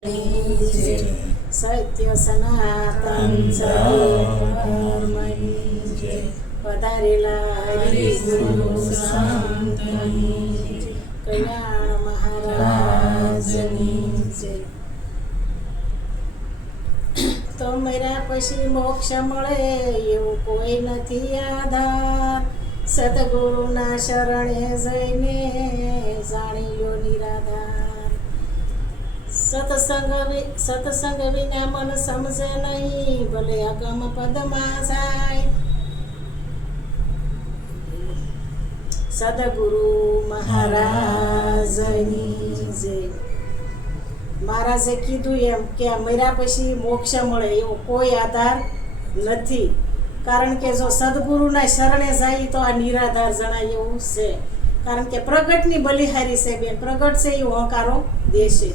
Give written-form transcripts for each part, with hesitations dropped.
સત્ય સનાતન ધર્મની વધારેલા હરિગુરુ સંતની કલ્યાણ મહારાજની જય. તો મર્યા પછી મોક્ષ મળે એવું કોઈ નથી આધાર. સદગુરુના શરણે જઈને જાણી લો નિરાધાર. સત્સંગ વિના મન સમજે નહીં, ભલે અગમ પદમાં જાય. સદગુરુ મહારાજની જય. મહારાજે કીધું એમ કે મર્યા પછી મોક્ષ મળે એવો કોઈ આધાર નથી. કારણ કે જો સદગુરુના શરણે જાય તો આ નિરાધાર જણાય એવું છે. કારણ કે પ્રગટની બલિહારી છે બેન, પ્રગટ છે એ હોંકારો દેશે.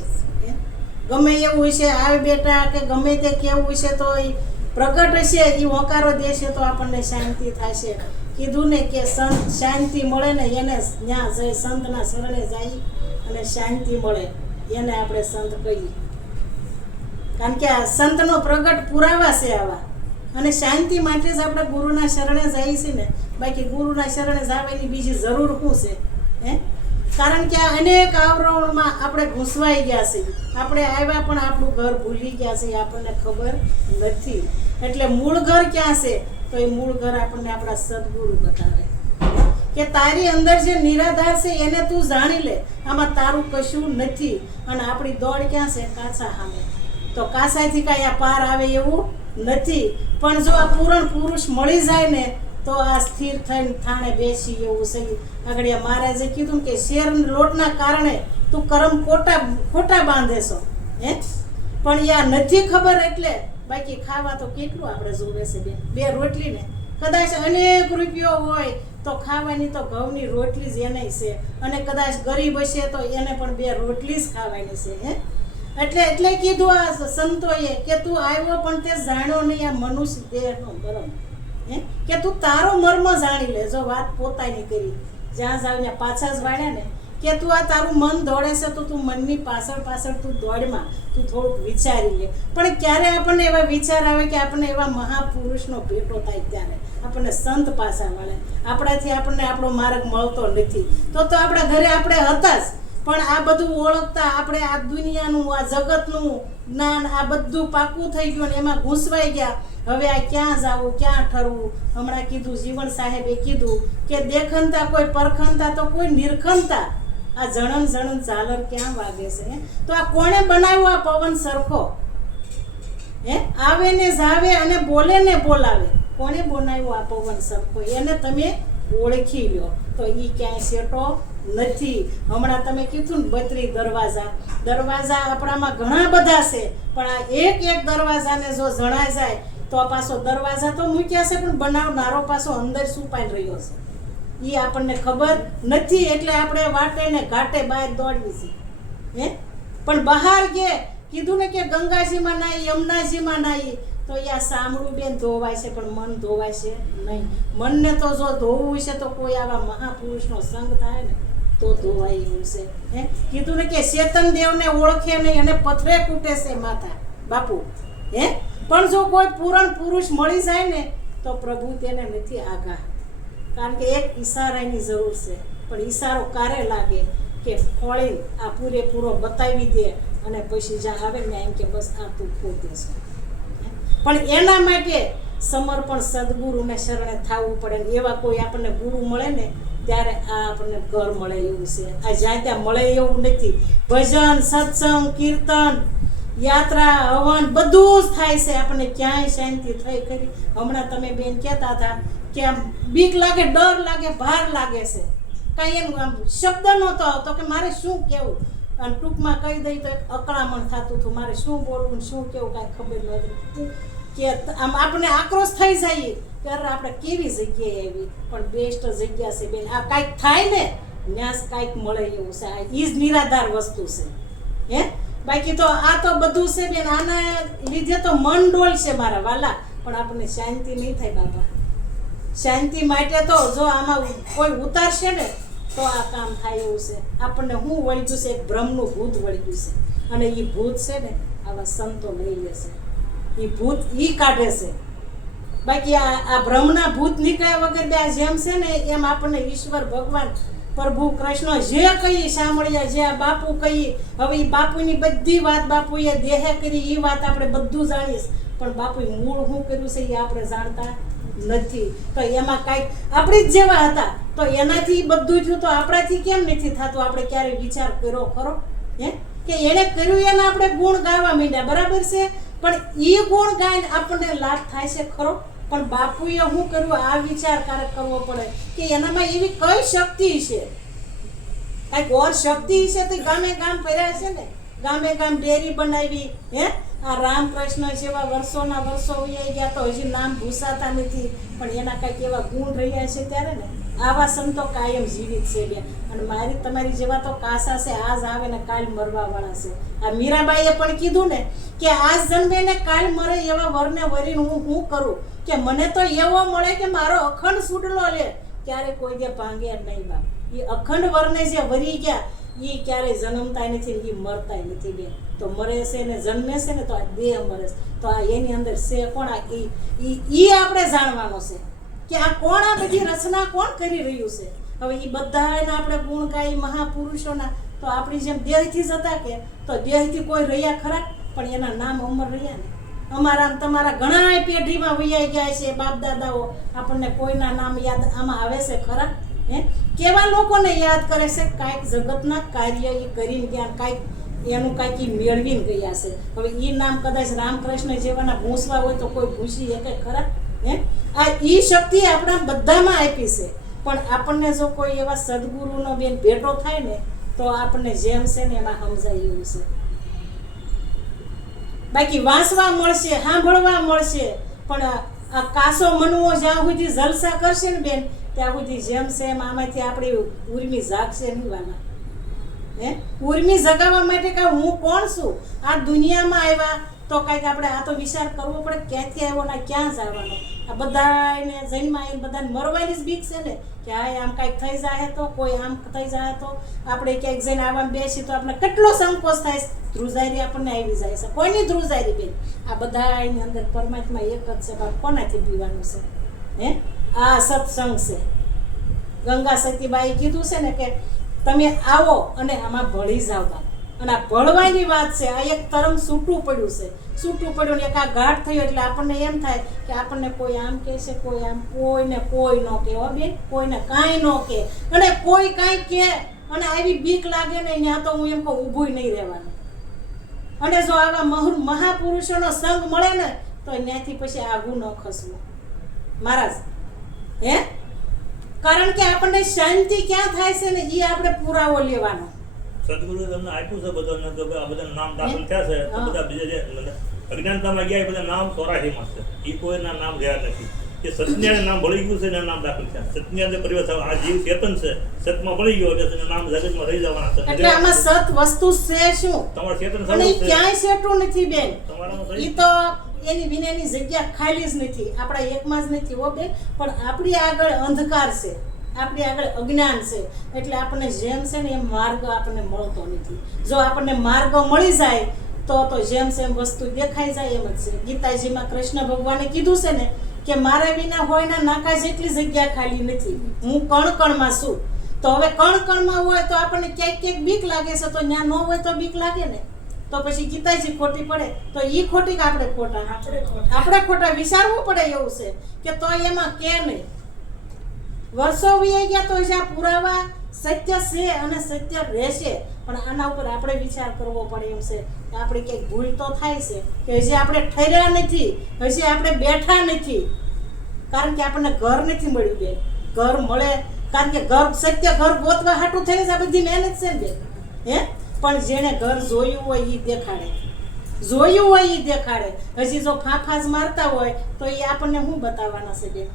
ગમે એવું છે આવે બેટા કે ગમે તે કેવું છે તો એ પ્રગટ હશે એ હોંકારો દેશે તો આપણને શાંતિ થશે. કીધું ને કે સંત શાંતિ મળે ને એને ત્યાં જઈ સંતના શરણે જાય અને શાંતિ મળે એને આપણે સંત કહીએ. કારણ કે આ સંતનો પ્રગટ પુરાવા છે આવા. અને શાંતિ માટે જ આપણે ગુરુના શરણે જઈએ છીએ ને, બાકી ગુરુના શરણે જવાની બીજી જરૂર શું છે? કારણ કે આ અનેક આવરણમાં આપણે ઘૂસવાઈ ગયા છે. આપણે આવ્યા પણ આપણું ઘર ભૂલી ગયા છે, આપણને ખબર નથી. એટલે મૂળ ઘર ક્યાં છે? તો એ મૂળ ઘર આપણને આપણા સદગુરુ બતાવે કે તારી અંદર જે નિરાધાર છે એને તું જાણી લે, આમાં તારું કશું નથી. અને આપણી દોડ ક્યાં છે? કાચા સામે. તો કાચાથી કાંઈ આ પાર આવે એવું નથી. પણ જો આ પૂરણ પુરુષ મળી જાય ને તો આ સ્થિર થઈને થાણે બેસી એવું છે. આગળ મહારાજે કીધું કે શેર લોટના કારણે તું કરમ ખોટા બાંધે છો પણ યા નથી ખબર એટલે. બાકી ખાવા તો કેટલું આપણે જોવે છે બેન, બે રોટલી ને કદાચ અનેક રૂપિયો હોય તો ખાવાની તો ઘઉંની રોટલી જ એને છે. અને કદાચ ગરીબ હશે તો એને પણ બે રોટલી જ ખાવાની છે. એટલે કીધું આ સંતોએ કે તું આવ્યો પણ તે જાણ્યો નહીં આ મનુષ્ય દેહનો મરમ. કે તું તારો મર્મ જાણી લે. જો વાત પોતાની કરી જ્યાં જાવ ને પાછા જ વાળ્યા ને કે તું આ તારું મન દોડે છે તો તું મનની પાછળ તું દોડમાં તું થોડુંક વિચારી લે. પણ ક્યારે આપણને એવા વિચાર આવે કે આપણને એવા મહાપુરુષનો ભેટો થાય ત્યારે આપણને સંત પાછા મળે. આપણાથી આપણને આપણો માર્ગ મળતો નથી તો આપણા ઘરે આપણે હતા જ. પણ આ બધું ઓળખતા આપણે આ દુનિયાનું આ જગતનું જ્ઞાન આ બધું પાકું થઈ ગયું ને એમાં ઘૂસવાઈ ગયા. હવે આ ક્યાં જાવું, ક્યાં ઠરવું? હમણાં કીધું જીવન સાહેબે કીધું કે દેખનતા કોઈ પરખનતા તો કોઈ નિરખનતા. આ જણન ઝાલર ક્યાં વાગે છે? તો આ કોણે બનાવ્યો આ પવન સરખો? આવે ને જાવે અને બોલે ને બોલાવે. કોણે બનાવ્યો આ પવન સરખો? એને તમે ઓળખી લો તો ઈ ક્યાંય સેટો નથી. હમણાં તમે કીધું ને 32 દરવાજા આપણામાં ઘણા બધા છે પણ આ એક દરવાજાને જો જણાય જાય તો આ પાછો દરવાજા તો મૂક્યા છે પણ બનાવનારો પાછો અંદર છુપાઈ રહ્યો છે એ આપણને ખબર નથી. એટલે આપણે વાટે ને ઘાટે બહાર દોડવી છે. પણ બહાર કીધું ને કે ગંગાજીમાં નાહી, યમુનાજીમાં નાહી તો યા સામળું બેન ધોવાય છે પણ મન ધોવાય છે નહીં. મનને તો જો ધોવું છે તો કોઈ આવા મહાપુરુષનો સંગ થાય ને તો ધોવાય એવું છે. કીધું ને કે ચેતન દેવને ઓળખે નહીં અને પથરે કૂટે છે માથા બાપુ. પણ જો કોઈ પૂરણ પુરુષ મળી જાય ને તો પ્રભુ તેને નથી આઘા. કારણ કે એક ઈશારાની જરૂર છે. પણ ઈશારો ક્યારે લાગે કે ફોળી આ પૂરેપૂરો બતાવી દે અને પછી જ્યાં આવે ને એમ કે બસ આ તું પોતે છે. પણ એના માટે સમર્પણ સદગુરુને શરણે થવું પડે ને એવા કોઈ આપણને ગુરુ મળે ને ત્યારે આ આપણને ઘર મળે એવું છે. આ જ્યાં ત્યાં મળે એવું નથી. ભજન, સત્સંગ, કીર્તન, યાત્રા, હવન બધું જ થાય છે. આપણને ક્યાંય શાંતિ થઈ કરી. હમણાં તમે બેન કહેતા હતા કે આમ બીક લાગે, ડર લાગે, ભાર લાગે છે. કાંઈ એનું આમ શબ્દ નહોતો આવતો કે મારે શું કહેવું. અને ટૂંકમાં કહી દઈ તો એક અકળામણ થતું હતું, મારે શું બોલવું શું કેવું કાંઈ ખબર નહોતી. કે આમ આપણે આક્રોશ થઈ જઈએ ત્યારે આપણે કેવી જગ્યાએ આવી. પણ બેસ્ટ જગ્યા છે બેન. આ કાંઈક થાય ને ન્યાસ કાંઈક મળે એવું છે. આ ઈ જ નિરાધાર વસ્તુ છે. બાકી તો આ તો બધું છે બેન, આના લીધે તો મન ડોલ છે મારા વાલા. પણ આપણને શાંતિ નહીં થાય બાપા. શાંતિ માટે તો જો આમાં કોઈ ઉતારશે ને તો આ કામ થાય એવું છે. આપણને હું વળગ્યું છે? એક ભ્રમનું ભૂત વળગ્યું છે. અને એ ભૂત છે ને આવા સંતો લઈ લેશે. એ ભૂત ઈ કાઢે છે. બાકી આ બ્રહ્મના ભૂત નીકળ્યા વગર બે જેમ છે ને એમ આપણને ઈશ્વર ભગવાન પ્રભુ કૃષ્ણ જે કહીએ સાંભળ્યા, જે આ બાપુ કહીએ, હવે એ બાપુની બધી વાત બાપુએ દેહે કરી એ વાત આપણે બધું જાણીએ, પણ બાપુએ મૂળ શું કર્યું છે એ આપણે જાણતા નથી. તો એમાં કાંઈક આપણી જ જેવા હતા તો એનાથી બધું થયું, તો આપણાથી કેમ નથી થતું? આપણે ક્યારેય વિચાર કર્યો ખરો કે એણે કર્યું એના આપણે ગુણ ગાવા માંડ્યા, બરાબર છે, પણ એ ગુણ ગાઈને આપણને લાભ થાય છે ખરો? પણ બાપુએ શું કર્યું આ વિચાર ક્યારેક કરવો પડે કે એનામાં એવી કઈ શક્તિ છે, કાંઈક ઓર શક્તિ છે. તો ગામે ગામ ફર્યા છે ને, ગામે ગામ ડેરી બનાવી, આ રામકૃષ્ણ જેવા વર્ષોના વર્ષો વહી ગયા તો હજી નામ ભૂસાતા નથી, પણ એના કાંઈક એવા ગુણ રહ્યા છે ત્યારે ને આવા સંતો કાયમ જીવિત છે બેન. અને મારી તમારી જેવા તો કાસા છે, આજ આવે ને કાલ મરવા વાળા છે. આ મીરાબાઈએ પણ કીધું ને કે આજ જન્મે ને કાલ મરે એવા વરને વરીને હું શું કરું, કે મને તો એવો મળે કે મારો અખંડ સુડલો લે, ક્યારે કોઈ દે ભાંગે નહીં બાપ. એ અખંડ વરને જે વરી ગયા એ ક્યારેય જન્મતા નથી, એ મરતા નથી બેન. તો મરે છે ને જન્મે છે ને તો આ દેહ મરે છે, તો આ એની અંદર છે કોણ? આ ઈ આપણે જાણવાનો છે કે આ કોણ, આ બધી રચના કોણ કરી રહ્યું છે. હવે એ બધાના આપણે ગુણ ગાઈ મહાપુરુષોના, તો આપણી જેમ દેહથી જતા કે તો દેહથી કોઈ રહ્યા ખરા, પણ એના નામ અમર રહ્યા ને. અમારા તમારા ઘણા પેઢીમાં વૈયા ગયા છે બાપ દાદાઓ, આપણને કોઈના નામ યાદ આમાં આવે છે ખરા? કેવા લોકોને યાદ કરે છે? કાંઈક જગતના કાર્ય એ કરીને ગયા, કાંઈક એનું કાંઈક એ મેળવીને ગયા છે. હવે એ નામ કદાચ રામકૃષ્ણ જેવાના ભૂંસવા હોય તો કોઈ ભૂંસી શકે ખરા? આ ઈ શક્તિ આપણા બધામાં આપી છે, પણ આપણને જો કોઈ એવા સદગુરુનો બેન ભેટો થાય ને તો આપણને જેમ છે ને એમાં સમજાય એવું છે. બાકી વાંચવા મળશે, સાંભળવા મળશે, પણ આ કાસો મનવો જ્યાં સુધી જલસા કરશે ને બેન ત્યાં સુધી જેમ છે એમ આમાંથી આપણી ઉર્મી જાગશે નહીં વાલા. ઉર્મી જગાવવા માટે કે હું કોણ છું, આ દુનિયામાં આવ્યા તો કાંઈક આપણે આ તો વિચાર કરવો પડે ક્યાંથી આવ્યો ને ક્યાં જવાનો. આ બધાને જન્માય બધાને મરવાની જ બીક છે ને કે હા આમ કાંઈક થઈ જાય તો, કોઈ આમ થઈ જાય તો, આપણે ક્યાંક જઈને આવવામાં બેસી તો આપણે કેટલો સંકોચ થાય છે, ધ્રુજારી આપણને આવી જાય છે. કોઈની ધ્રુજારી બેન? આ બધા એની અંદર પરમાત્મા એક જ છે, બાપ કોનાથી પીવાનું છે? આ સત્સંગ છે. ગંગા સતીબાઈ કીધું છે ને કે તમે આવો અને આમાં ભળી જાવ બાપ. અને આ ભળવાની વાત છે, આ એક તરંગ છૂટું પડ્યું છે, છૂટું પડ્યું ને એક આ ઘાટ થયો એટલે આપણને એમ થાય કે આપણને કોઈ આમ કહે છે, કોઈ આમ, કોઈને કોઈ ન કહે હો બેન, કોઈને કાંઈ ન કહે, અને કોઈ કાંઈ કહે અને આવી બીક લાગે ને ત્યાં તો હું એમ કહું ઊભું નહીં રહેવાનું. અને જો આવા મહાપુરુષોનો સંગ મળે ને તો ત્યાંથી પછી આઘું ન ખસવું મહારાજ. કારણ કે આપણને શાંતિ ક્યાં થાય છે ને એ આપણે પુરાવો લેવાનો. સદગુરુ તમને આપ્યું છે બધાને, તો આ બધા નામ દાખલ થયા છે, તો બધા બીજા જે અજ્ઞાનતામાં ગયા એ બધા નામ 84માં છે, એ કોઈના નામ ગયા નથી. એ સત્યને નામ ભળી ગયું છે, એના નામ દાખલ થયા. સત્યને પરિવર્તન, આ જીવ ચેતન છે, સતમાં ભળી ગયો એટલે નામ જગતમાં રહી જવાના છે. એટલે આમાં સત વસ્તુ છે શું? તમારું ચેતન અને ક્યાંય સેટું નથી બેન. તમારામાં ઈ તો એની વિનાની જગ્યા ખાલી જ નથી, આપણા એકમાં જ નથી હો બેન, પણ આપણી આગળ અંધકાર છે, આપણી આગળ અજ્ઞાન છે, એટલે આપણને જેમ છે ને એમ માર્ગ આપણને મળતો નથી. જો આપણને માર્ગ મળી જાય તો જેમ સેમ વસ્તુ દેખાઈ જાય એમ જ છે. ગીતાજીમાં કૃષ્ણ ભગવાને કીધું છે ને કે મારા વિના હોયના નાકા જેટલી જગ્યા ખાલી નથી, હું કણ કણમાં છું. તો હવે કણ કણમાં હોય તો આપણને ક્યાંક ક્યાંક બીક લાગે છે, તો ત્યાં ન હોય તો બીક લાગે ને, તો પછી ગીતાજી ખોટી પડે તો ઈ ખોટી કે આપણે ખોટા? આપણે ખોટા વિચારવું પડે એવું છે કે તો એમાં કે નહીં. વર્ષો વી ગયા તો જ્યાં પુરાવા સત્ય છે અને સત્ય રહેશે, પણ આના ઉપર આપણે વિચાર કરવો પડે એમ છે કે આપણે ક્યાંક ભૂલ તો થાય છે કે હજી આપણે ઠર્યા નથી, હજી આપણે બેઠા નથી, કારણ કે આપણને ઘર નથી મળ્યું બેન. ઘર મળે કારણ કે ઘર સત્ય ઘર ગોતવા હાટું થઈ છે, આ બધી મહેનત છે ને બેન. પણ જેણે ઘર જોયું હોય એ દેખાડે, જોયું હોય એ દેખાડે. હજી જો ફાંફાસ મારતા હોય તો એ આપણને શું બતાવવાના છે બેન?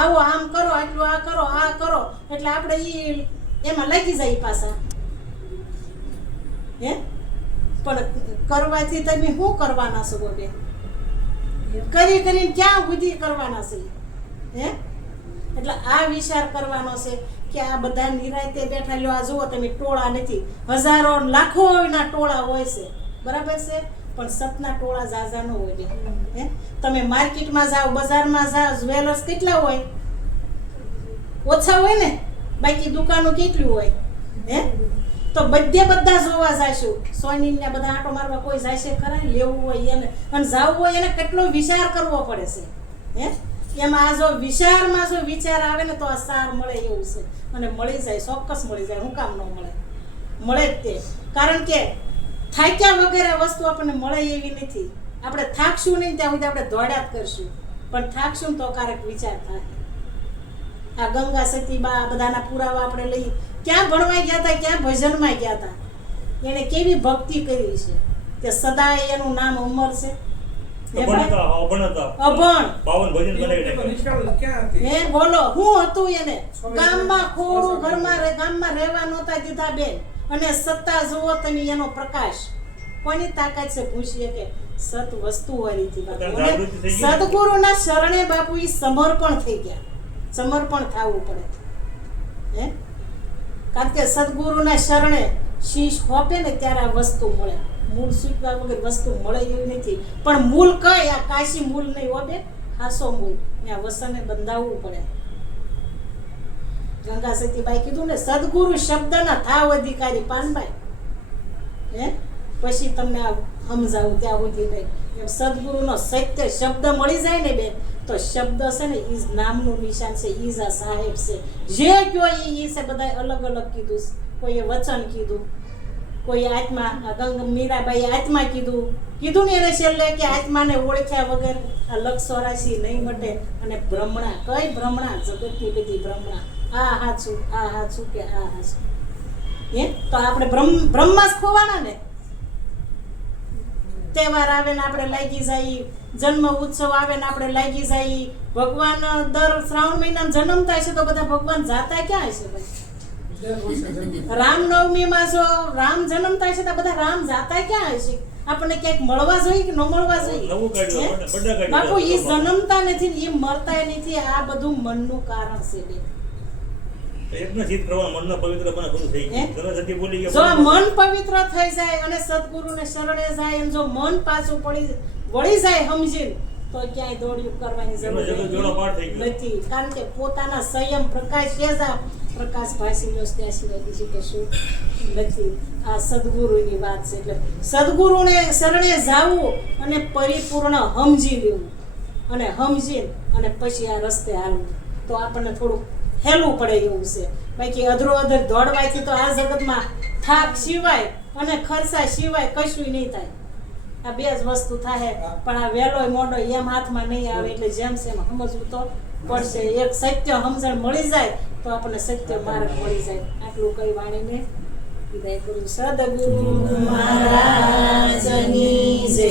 આવો આમ કરો, આટલું આ કરો, આ કરો, એટલે આપણે ઈ એમાં લાગી જાય પાછા. પણ કરવાથી તમે શું કરવાના છો બેન? કરી કરીને ક્યાં સુધી કરવાના છે? એટલે આ વિચાર કરવાનો છે કે આ બધા નિરાંતે બેઠા લ્યો આ જુઓ તમે ટોળા નથી, હજારો લાખોના ટોળા હોય છે, બરાબર છે, પણ સતના ટોળા ઝાઝા ન હોય બેન. હે તમે માર્કેટમાં જાઓ, બજારમાં જાઓ, જ્વેલર્સ કેટલા હોય? ઓછા હોય ને, બાકી દુકાનો કેટલી હોય? હે તો બધા જોવા જાશું. સોનીને બધા આંટો મારવા કોઈ જાય છે ખરા? લેવું હોય એને અને જાવું હોય એને કેટલો વિચાર કરવો પડે છે. હે એમાં આ જો વિચારમાં જો વિચાર આવે ને તો આ સાર મળે એવું છે. અને મળી જાય, ચોક્કસ મળી જાય. હું કામ ન મળે? મળે જ તે. કારણ કે થાક્યા વગર આ વસ્તુ આપણને મળે એવી નથી. આપણે થાકશું નહીં ત્યાં સુધી આપણે દોડ્યા જ કરશું, પણ થાકશું તો ક્યારેક વિચાર થાય. આ ગંગા સતી બા બધાના પુરાવા આપણે લઈ, ક્યાં ભણવા ગયા હતા, ક્યાં ભજનમાં ગયા હતા, એને કેવી ભક્તિ કરી છે કે સદાય એનું નામ અમર છે. હે બોલો હું હતું એને ગામમાં ખોડું ગામમાં રહેવા નહોતા દીધા બેન, અને સત્તા જુઓ તમે એનો પ્રકાશ. કોની તાકાત છે પૂછીએ કે સત વસ્તુ વાળી હતી બાપુ. સદગુરુના શરણે બાપુ ઈ સમર્પણ થઈ ગયા. સમર્પણ થવું પડે. હે કારણ કે સદગુરુના શરણે શીશ હોપે ને ત્યારે આ વસ્તુ મળે. મૂળ શીખવા વગર વસ્તુ મળે એવી નથી. પણ મૂળ કઈ આ કાશી મૂળ નહીં હોબે, ખાસો મૂળ ત્યાં વસને બંધાવવું પડે. ગંગા સતીબાઈ કીધું ને સદગુરુ શબ્દના થાવ અધિકારી પાનભાઈ. હે પછી તમને આ સમજાવું ત્યાં સુધી નહીં. એમ સદગુરુનો સત્ય શબ્દ મળી જાય ને બેન તો શબ્દ છે ને ઈ નામનું નિશાન છે, ઈ આ સાહેબ છે. જે કયો ઈ છે બધા અલગ અલગ કીધું. કોઈએ વચન કીધું, કોઈ આત્મા, મીરાબાઈ આત્મા કીધું ને એને છેલ્લે કે આત્માને ઓળખ્યા વગર આ લક્ષ 84 નહીં મટે. અને ભ્રમણા, કઈ ભ્રમણા? જગતની બધી ભ્રમણા. આ હાચું કે આ હાચું. હે તો આપણે બ્રહ્મા જ ખોવાના ને. તહેવાર આવે ને આપણે લાગી જાય, જન્મ ઉત્સવ આવે ને આપણે લાગી જાય. ભગવાન દર શ્રાવણ મહિનામાં જન્મતા હશે તો બધા ભગવાન જાતા ક્યાં હશે ભાઈ? રામનવમીમાં જો રામ જન્મતા હશે તો બધા રામ જાતા ક્યાં હશે? આપણને ક્યાંક મળવા જોઈએ કે ન મળવા જોઈએ? બાપુ ઈ જન્મતા નથી, ઈ મરતા નથી. આ બધું મનનું કારણ છે બેન. જો મન પવિત્ર થઈ જાય અને સદગુરુને શરણે જાય અને જો મન પાછું વળી જાય સમજીને તો ક્યાંય દોડ્યું કરવાની જરૂર નથી. કારણ કે પોતાના સંયમ પ્રકાશ પ્રકાશ ભાષીનો ત્યાં સિવાય બીજું કશું નથી. આ સદગુરુની વાત છે. એટલે સદગુરુને શરણે જાવું અને પરિપૂર્ણ સમજી લેવું અને સમજીને અને પછી આ રસ્તે હાલવું તો આપણને થોડુંક હેલું પડે એવું છે. બાકી અધરો અધર દોડવાથી તો આ જગતમાં થાક સિવાય અને ખર્ચા સિવાય કશું નહીં થાય. આ બે જ વસ્તુ થાય. પણ આ વહેલો મોડો એમ હાથમાં નહીં આવે. એટલે જેમ છે એમ સમજવું તો પડશે. એક સત્ય સમજણ મળી જાય તો આપણને સત્ય માર્ગ મળી જાય. આટલું કઈ વાણીને વિદાય કરું. સદગુરુ મહારાજની જય.